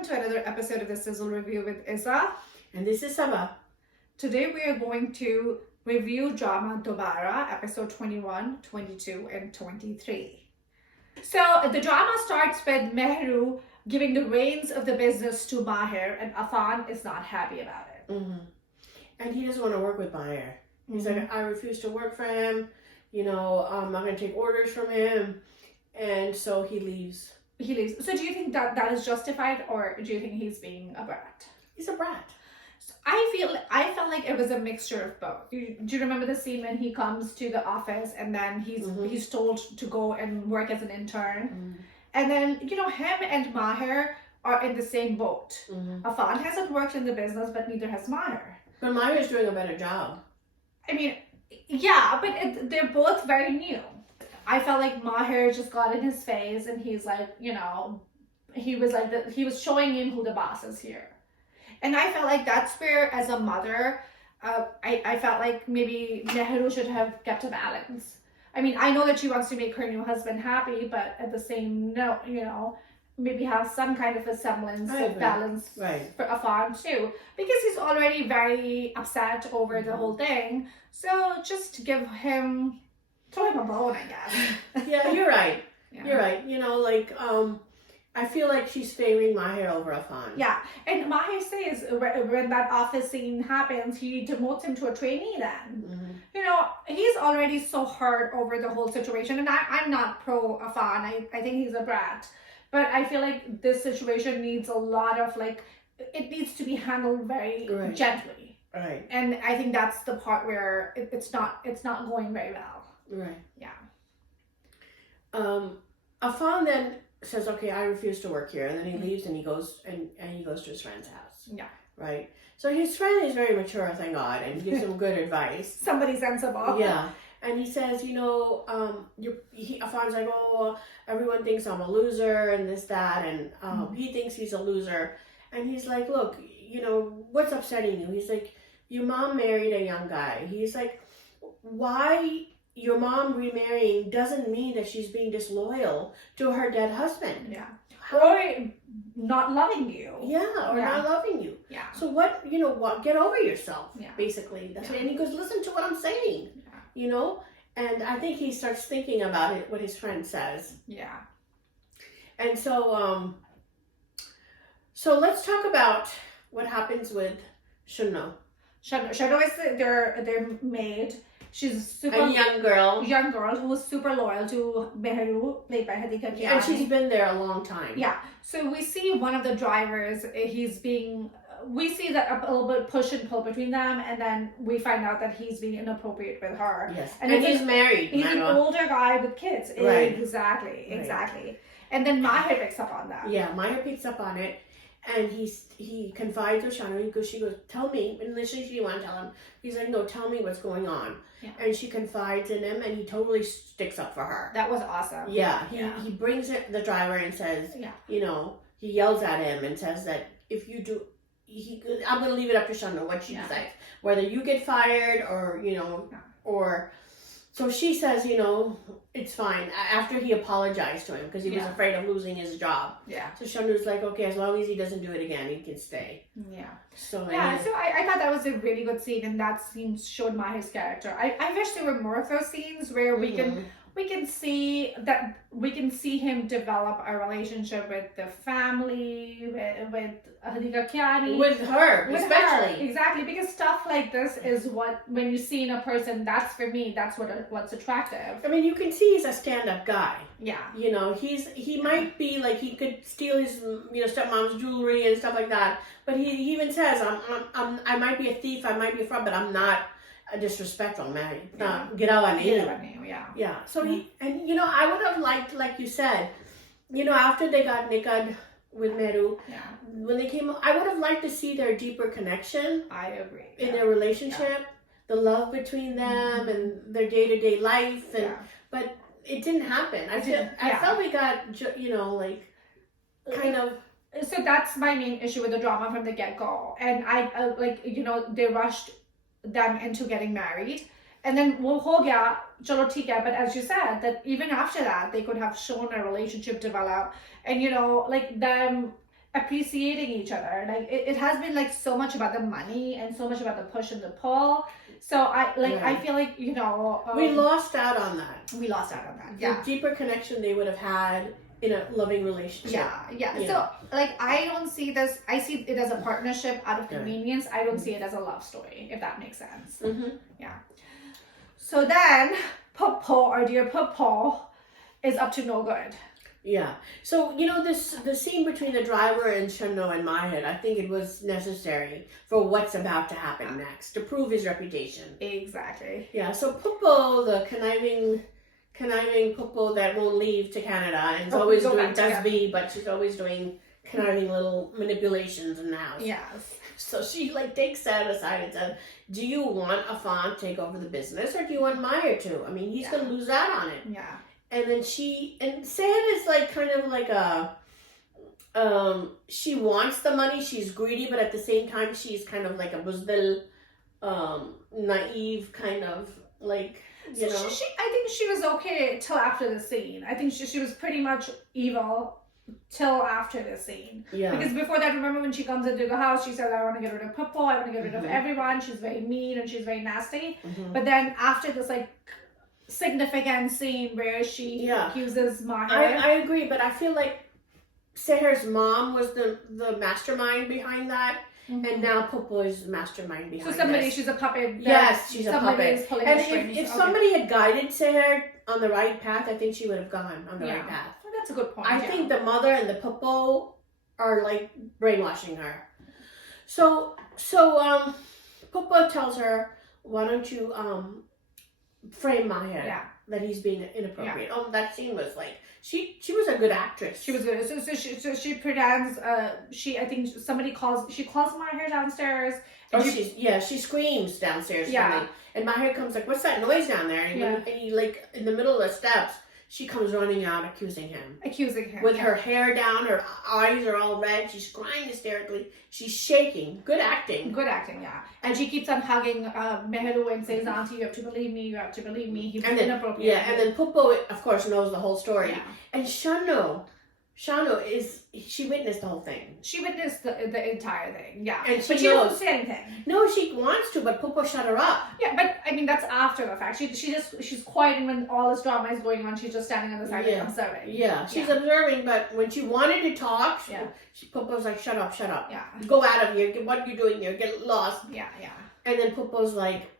welcome to another episode of the Sizzle Review with Isa. And this is Sabah. Today we are going to review drama Dobara, episode 21, 22, and 23. So the drama starts with Mehru giving the reins of the business to Maher, and Afan is not happy about it. Mm-hmm. And he doesn't want to work with Maher. He's like, I refuse to work for him. I'm not going to take orders from him. And so he leaves. He leaves. So do you think that is justified, or do you think he's being a brat? He's a brat. So I felt like it was a mixture of both. Do you remember the scene when he comes to the office and then he's told to go and work as an intern, and then him and Maher are in the same boat. Afan hasn't worked in the business, but neither has Maher. But Maher is doing a better job. I mean, yeah, but they're both very new. I felt like Maher just got in his face, and he's like, he was showing him who the boss is here. And I felt like that's where, as a mother, I felt like maybe Nehru should have kept a balance. I mean, I know that she wants to make her new husband happy, but at the same note, maybe have some kind of a semblance of balance for Afan too, because he's already very upset over the whole thing. So just throw him a bone, I guess. Yeah, you're right. Yeah. You're right. I feel like she's favoring Maher over Afan. Yeah, and Maher says when that office scene happens, he demotes him to a trainee then. He's already so hurt over the whole situation, and I'm not pro Afan. I think he's a brat. But I feel like this situation needs a lot of, it needs to be handled very gently. Right. And I think that's the part where it's not going very well. Right. Yeah. Afan then says, okay, I refuse to work here. And then he leaves and he goes to his friend's house. Yeah. Right. So his friend is very mature, thank God, and gives him good advice. Somebody sensible. Yeah. And he says, Afan's like, oh, everyone thinks I'm a loser and this, that, and he thinks he's a loser. And he's like, look, what's upsetting you? He's like, your mom married a young guy. He's like, why your mom remarrying doesn't mean that she's being disloyal to her dead husband. Yeah. Or not loving you. Yeah, or not loving you. Yeah. So what, get over yourself, basically. That's what, and he goes, listen to what I'm saying. And I think he starts thinking about it, what his friend says. Yeah. And so let's talk about what happens with Shunno. Shunno is their maid. She's a young girl who was super loyal to Mehru, played by Hadiqa Kiani. And she's been there a long time. Yeah. So we see one of the drivers, we see that a little bit push and pull between them, and then we find out that he's being inappropriate with her. Yes. And he's married. He's an older guy with kids. Right. Exactly. And then Maher picks up on that. Yeah, Maher picks up on it. And he confides with Shana because she goes, tell me. And initially she didn't want to tell him. He's like, no, tell me what's going on. Yeah. And she confides in him, and he totally sticks up for her. That was awesome. Yeah. He brings the driver and says, he yells at him and says that if you do, I'm going to leave it up to Shana what she decides. Whether you get fired or, or... So she says, it's fine. After he apologized to him because he was afraid of losing his job. Yeah. So Shandu's like, okay, as long as he doesn't do it again, he can stay. Yeah. So I thought that was a really good scene, and that scene showed Maher's character. I wish there were more of those scenes where we can see him develop a relationship with the family, with Hadiqa Kiani. With her, especially. Exactly, because stuff like this is what, when you see in a person, that's what's attractive. I mean, you can see he's a stand-up guy. Yeah. He might be like, he could steal his, stepmom's jewelry and stuff like that. But he even says, I might be a thief, I might be a fraud, but I'm not disrespectful, man. Get out on you. Yeah. So I would have liked, like you said, after they got naked with Meru, when they came, I would have liked to see their deeper connection. I agree. In their relationship, the love between them and their day-to-day life, but it didn't happen. I felt we got, kind of. So that's my main issue with the drama from the get-go, and they rushed them into getting married, and then ho gaya, chalo theek hai, but as you said, that even after that they could have shown a relationship develop, and them appreciating each other. Like it has been like so much about the money and so much about the push and the pull. So I feel like, you know, we lost out on that. We lost out on that. Yeah. The deeper connection they would have had in a loving relationship. Yeah. So like I don't see this. I see it as a partnership out of convenience. I don't see it as a love story, if that makes sense. Mm-hmm. Yeah. So then Popo, our dear Popo, is up to no good. Yeah. So, you know, the scene between the driver and Shano and Maher, I think it was necessary for what's about to happen next to prove his reputation. Exactly. Yeah. So Popo, the conniving Popo that won't leave to Canada and is always doing does be, but she's always doing conniving little manipulations in the house. Yes. So she like takes Sam aside and says, "Do you want Afan to take over the business, or do you want Maher to? I mean, he's gonna lose out on it." Yeah. And then Sam is like kind of like a, she wants the money, she's greedy, but at the same time she's kind of like a buzdel, naive kind of like, you know. I think she was okay till after the scene. I think she was pretty much evil till after the scene. Yeah. Because before that, remember when she comes into the house, she says, I want to get rid of Popo, I want to get rid of everyone. She's very mean and she's very nasty. But then after this like significant scene where she accuses Maher. I agree, but I feel like Seher's mom was the mastermind behind that, and now Popo is the mastermind behind this. She's a puppet. Yes, she's a puppet. And if somebody had guided Seher on the right path, I think she would have gone on the right path. Well, that's a good point. I think the mother and the Popo are like brainwashing her. So Popo tells her, why don't you frame Maher that he's being inappropriate. Oh, that scene was like she was a good actress. She was good. So she pretends I think somebody calls Maher downstairs. And she screams downstairs. Yeah. And Maher comes like, what's that noise down there? And he like in the middle of the steps, she comes running out accusing him. With her hair down, her eyes are all red, she's crying hysterically, she's shaking. Good acting, yeah. And she keeps on hugging Mehru and says, Auntie, you have to believe me, he's inappropriate. Yeah, and then Popo, of course, knows the whole story. Yeah. And Shano she witnessed the whole thing. She witnessed the entire thing, yeah. And she doesn't say anything. No, she wants to, but Popo shut her up. Yeah, but I mean that's after the fact. She's quiet, and when all this drama is going on, she's just standing on the side and observing. Yeah, she's observing, but when she wanted to talk, Popo's like, shut up. Yeah. Go out of here. What are you doing here? Get lost. Yeah. And then Popo's like,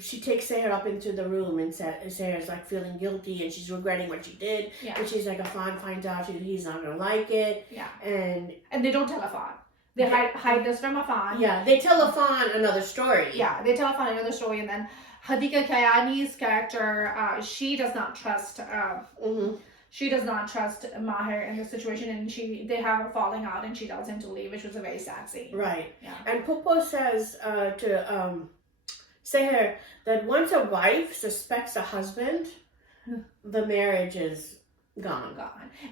she takes Seher up into the room and Seher's like feeling guilty and she's regretting what she did. Yeah. And she's like, Afan finds out he's not gonna like it. Yeah. And they don't tell Afan. They hide this from Afan. Yeah. They tell Afan another story. Yeah. They tell Afan another story, and then Hadiqa Kiani's character, she does not trust. She does not trust Maher in this situation, and they have a falling out, and she tells him to leave, which was a very sad scene. Right. Yeah. And Popo says to Seher that once a wife suspects a husband, the marriage is gone.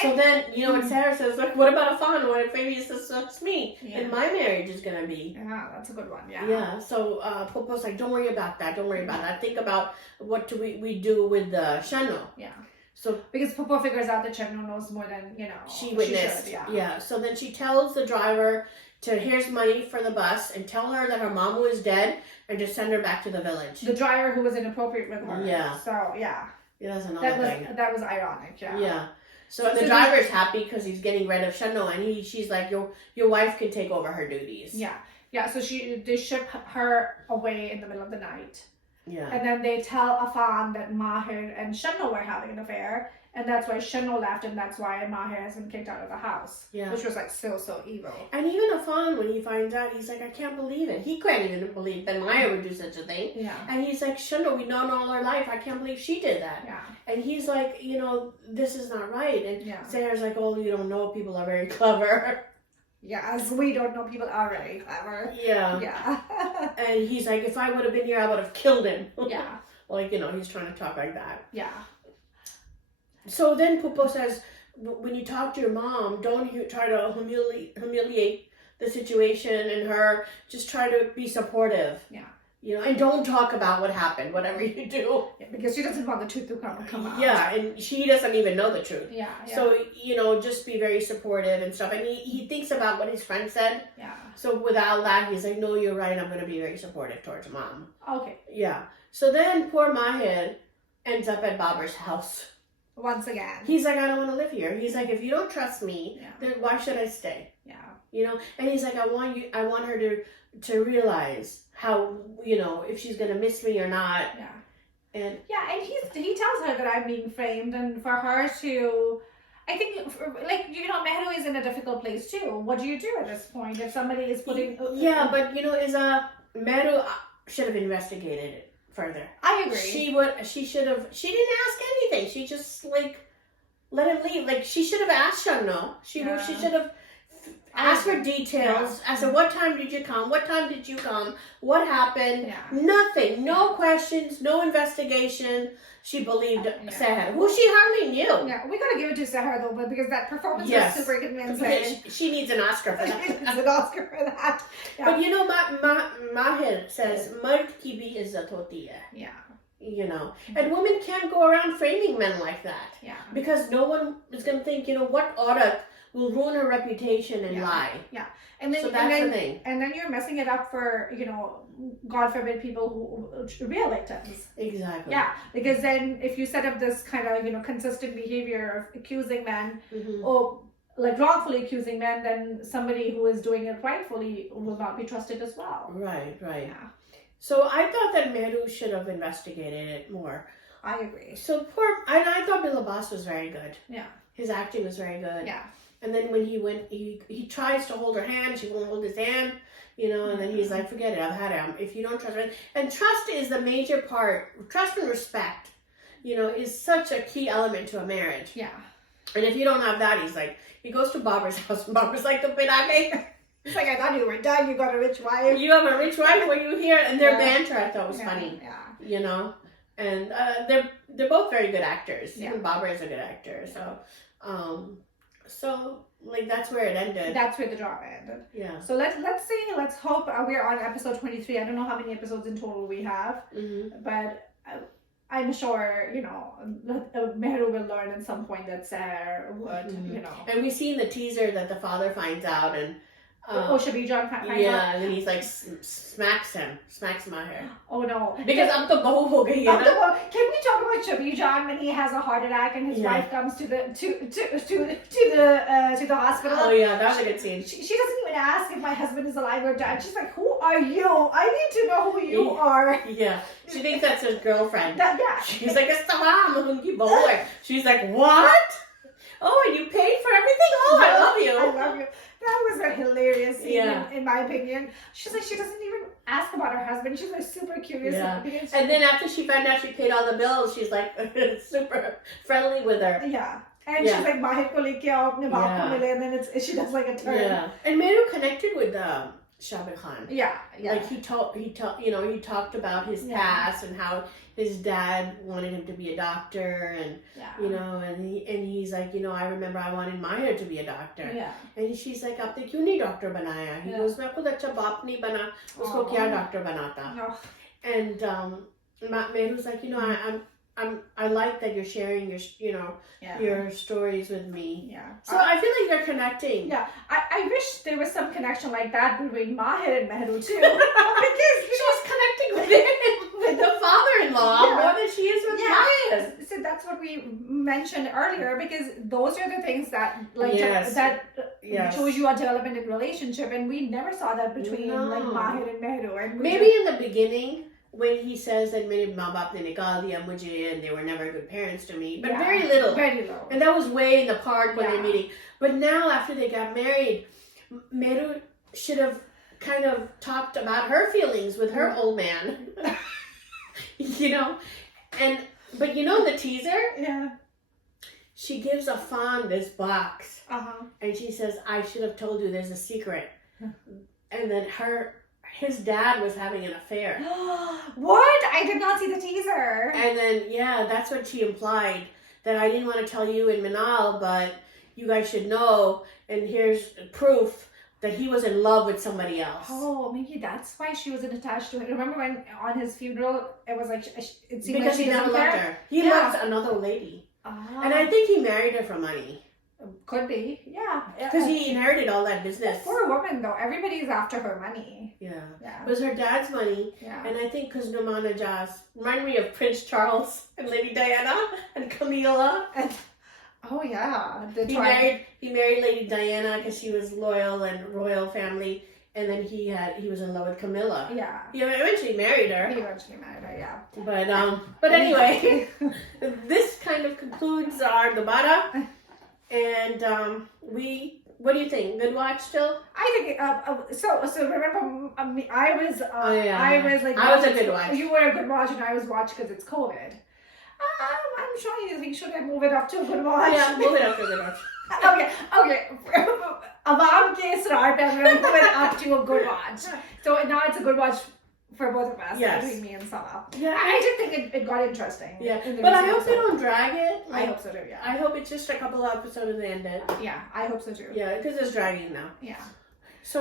So then, you know what Seher says, like, what about Afan? What if maybe he suspects me? Yeah. And my marriage is going to be. Yeah, that's a good one, yeah. Yeah, so Popo's like, don't worry about that. Think about what do we do with Shano. Yeah. So because Popo figures out that Shano knows more than, she witnessed. She should, yeah. So then she tells the driver here's money for the bus and tell her that her mama is dead and just send her back to the village. The driver who was inappropriate with her. Yeah. So, yeah. Yeah, that's another thing. That was ironic, yeah. Yeah. So the driver's happy because he's getting rid of Shano, and she's like, your wife can take over her duties. Yeah. Yeah, so they ship her away in the middle of the night. Yeah. And then they tell Afan that Maher and Shano were having an affair, and that's why Shano left, and that's why Maher has been kicked out of the house. Yeah. Which was like so evil. And even Afan, when he finds out, he's like, I can't believe it. He can't even believe that Maher would do such a thing. Yeah. And he's like, Shano, we've known all our life. I can't believe she did that. Yeah. And he's like, this is not right. And Sarah's like, oh, you don't know, people are very clever. Yeah, as we don't know, people are very clever. Yeah. Yeah. And he's like, if I would have been here, I would have killed him. Yeah. Like, he's trying to talk like that. Yeah. So then Popo says, when you talk to your mom, don't try to humiliate the situation and her. Just try to be supportive. Yeah. and don't talk about what happened, whatever you do. Yeah, because she doesn't want the truth to come out. Yeah, and she doesn't even know the truth. Yeah. So, just be very supportive and stuff. And he thinks about what his friend said. Yeah. So without that, he's like, no, you're right. I'm going to be very supportive towards mom. Okay. Yeah. So then poor Mahir ends up at Babar's house. Once again. He's like, I don't want to live here. He's like, if you don't trust me, then why should I stay? Yeah. And he's like, I want her to realize how, if she's going to miss me or not. Yeah. And he tells her that I'm being framed, and for her to, I think, Mehru is in a difficult place too. What do you do at this point if somebody is putting? Yeah, but Mehru should have investigated it further. I agree. She should have. She didn't ask anything. She just let him leave. Like she should have asked Shano. She should have asked for details. As to what time did you come? What time did you come? What happened? Yeah. Nothing. No questions. No investigation. She believed Seher, who she hardly knew. Yeah, we gotta give it to Seher though, but because that performance was super convincing. She needs an Oscar for that. She needs an Oscar for that. Yeah. But Mahir says, "Mard ki bhi izzat hoti hai." Yeah. And women can't go around framing men like that. Yeah. Because no one is going to think, what aurat will ruin her reputation and lie. Yeah. And then, so that's the thing. And then you're messing it up for, God forbid, people who real victims. Exactly. Yeah. Because then if you set up this kind of, consistent behavior of accusing men or wrongfully accusing men, then somebody who is doing it rightfully will not be trusted as well. Right. Yeah. So I thought that Mehru should have investigated it more. I agree. So I thought Bilal Abbas was very good. Yeah. His acting was very good. Yeah. And then when he tries to hold her hand, she won't hold his hand, and then he's like, forget it, I've had it. If you don't trust me. And trust is the major part. Trust and respect, is such a key element to a marriage. Yeah. And if you don't have that, he goes to Babar's house, and Babar's like, the pinake. It's like, I thought you were done. You got a rich wife. You have a rich wife. Were you here? And their banter I thought was funny. Yeah. And they're both very good actors. Yeah. Even Babar is a good actor. So that's where it ended. That's where the drama ended. Yeah. So let's see. Let's hope we're on episode 23. I don't know how many episodes in total we have, but I'm sure Mehru will learn at some point that Seher would And we see in the teaser that the father finds out and. Shabir John finds out. Yeah, and then he's like smacks Mahir. Oh no! Because ab to bahu ho gayi hai na. Can we talk about Shabir John when he has a heart attack and his wife comes to the hospital? Oh yeah, that was a good scene. She doesn't even ask if my husband is alive or dead. She's like, "Who are you? I need to know who you are." Yeah, she thinks that's his girlfriend. She's like, "It's tamam, unki bahu hai." She's like, "What? Oh, and you paid for everything? Oh, I love you. I love you." That was a hilarious scene, in my opinion. She's like, she doesn't even ask about her husband. She's like super curious. Yeah. And then after she found out she paid all the bills, she's like super friendly with her. Yeah. And she's like, Mahir ko leke aao, apne baap ko mile, and then she does like a turn. Yeah. And Mehru connected with Shabir Khan. Yeah. Like he talked about his past and how his dad wanted him to be a doctor and and he's like, I remember I wanted Mahir to be a doctor. Yeah. And she's like, "Aapne kyun nahi doctor banaya?" He goes, "Main khud acha baap nahi bana, usko kya doctor banata?" And Mehru's like, I like that you're sharing your stories with me. Yeah. So I feel like they're connecting. Yeah. I wish there was some connection like that between Mahir and Mehru too. because she's connecting with the father-in-law more than she is with Mahir. So that's what we mentioned earlier, because those are the things that shows you a development in relationship, and we never saw that between Mahir and Mehru. And maybe in the beginning, when he says that mere maa baap ne nikal diya mujhe and they were never good parents to me, but very little. And that was way in the park when they're meeting. But now after they got married, Mehru should have kind of talked about her feelings with her old man. But the teaser? She gives Afan this box. And she says, "I should have told you there's a secret." And then his dad was having an affair. What? I did not see the teaser. And then, that's what she implied. That I didn't want to tell you in Manal, but you guys should know. And here's proof that he was in love with somebody else. Oh, maybe that's why she wasn't attached to him. Remember when on his funeral, it was like it seemed Because like he never loved her. He Yeah. loves another lady. And I think he married her for money. Could be, yeah. Because he inherited all that business. For a woman, though, everybody's after her money. Yeah. Yeah. It was her dad's money. Yeah. And I think because Nomana Jas reminded me of Prince Charles and Lady Diana and Camilla. And, oh, yeah. He married Lady Diana because she was loyal and royal family. And then he was in love with Camilla. Yeah. He eventually married her. He eventually married her, yeah. But anyway, this kind of concludes our Dobara. And what do you think? Good watch still? I think so remember I was I was a good watch. You were a good watch and I was watching because it's COVID. I'm sure you think should I move it up to a good watch? Yeah, move it up to a good watch. Okay. Awam ke israr pe I'm going to move it up to a good watch. So now it's a good watch for both of us, Yes. between me and Sama. Yeah. I did think it got interesting. Yeah, but I hope they don't drag it. I hope so too, yeah. I hope it's just a couple of episodes and they end it. Yeah, I hope so too. Yeah, because it's dragging now. Yeah. So,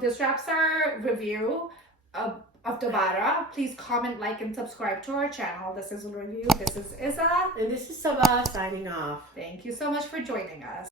This wraps our review of Dobara. Please comment, like, and subscribe to our channel. This is a review. This is Isa. and this is Sabah signing off. Thank you so much for joining us.